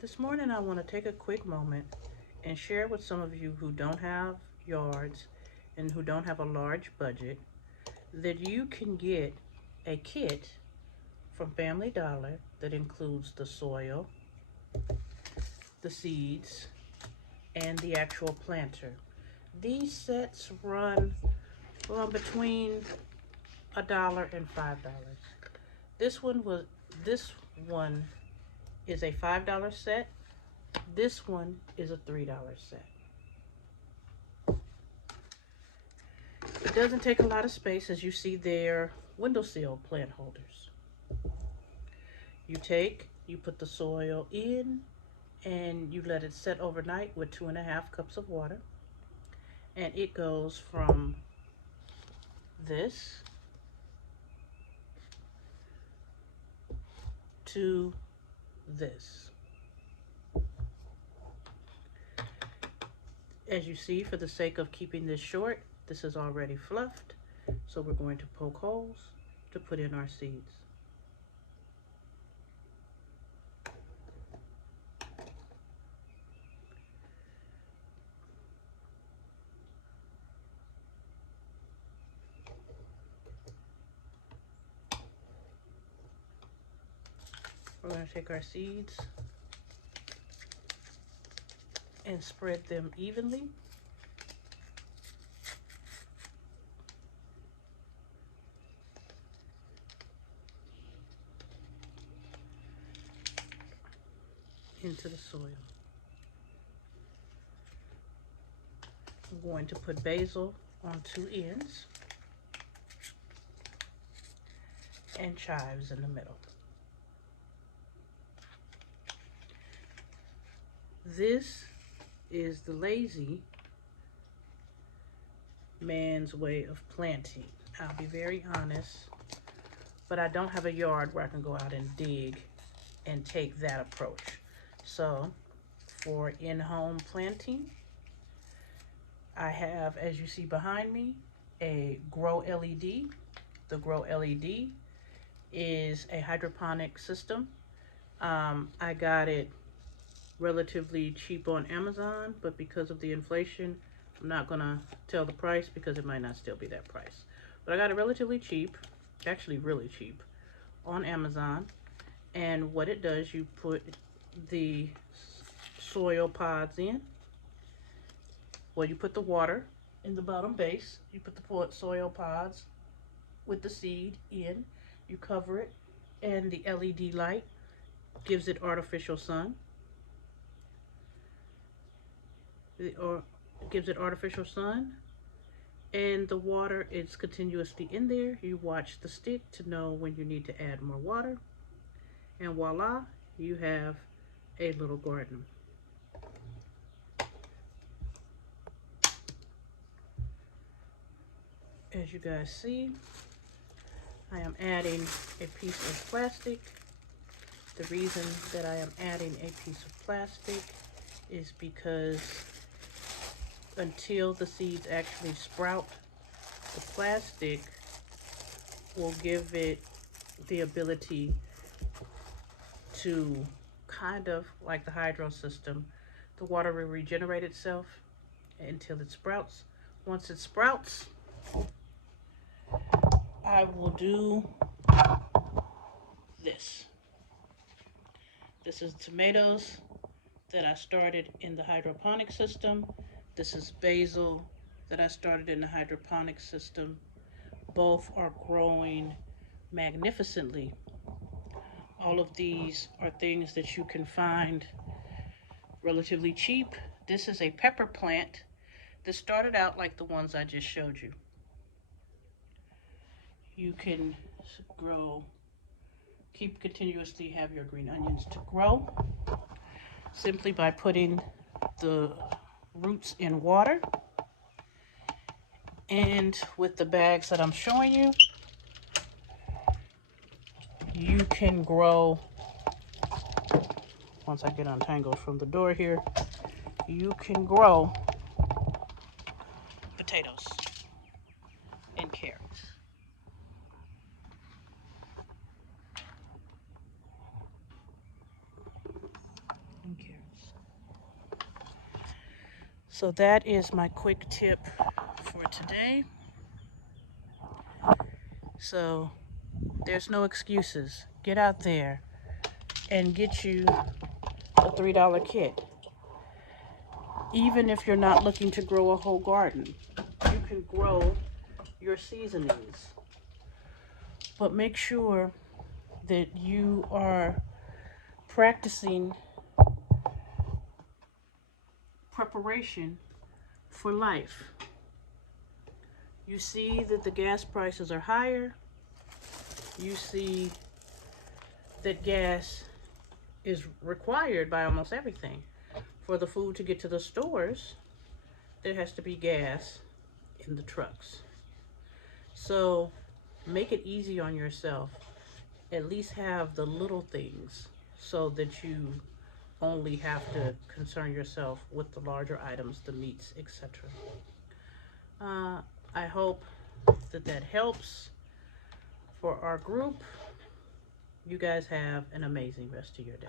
This morning I want to take a quick moment and share with some of you who don't have yards and who don't have a large budget that you can get a kit from Family Dollar that includes the soil, the seeds, and the actual planter. These sets run between $1 and $5. This one was this one is a $5 set. This one is a $3 set. It doesn't take a lot of space, as you see there, windowsill plant holders. You put the soil in and you let it set overnight with 2.5 cups of water. And it goes from this to this. As you see, for the sake of keeping this short, this is already fluffed. So we're going to poke holes to put in our seeds. We're going to take our seeds and spread them evenly. Into the soil. I'm going to put basil on two ends and chives in the middle. This is the lazy man's way of planting. I'll be very honest, but I don't have a yard where I can go out and dig and take that approach. So for in-home planting, I have, as you see behind me, a Grow LED. The Grow LED is a hydroponic system. I got it relatively cheap on Amazon, but because of the inflation, I'm not gonna tell the price because it might not still be that price. But I got it relatively cheap, actually really cheap, on Amazon. And what it does, you put the soil pods in. Well, you put the water in the bottom base. You put the soil pods with the seed in. You cover it, and the LED light gives it artificial sun. Or gives it artificial sun, and the water is continuously in there. You watch the stick to know when you need to add more water, and voila, you have a little garden. As you guys see, I am adding a piece of plastic. The reason that I am adding a piece of plastic is because until the seeds actually sprout, the plastic will give it the ability to, kind of like the hydro system, the water will regenerate itself until it sprouts. Once it sprouts, I will do this. This is tomatoes that I started in the hydroponic system. This is basil that I started in the hydroponic system. Both are growing magnificently. All of these are things that you can find relatively cheap. This is a pepper plant that started out like the ones I just showed you. You can continuously have your green onions to grow simply by putting the roots in water. And with the bags that I'm showing you, you can grow, once I get untangled from the door here, you can grow potatoes and carrots. So that is my quick tip for today. So there's no excuses. Get out there and get you a $3 kit. Even if you're not looking to grow a whole garden, you can grow your seasonings. But make sure that you are practicing preparation for life. You see that the gas prices are higher. You see that gas is required by almost everything. For the food to get to the stores, there has to be gas in the trucks. So make it easy on yourself. At least have the little things so that you only have to concern yourself with the larger items, the meats, etc. I hope that that helps for our group. You guys have an amazing rest of your day.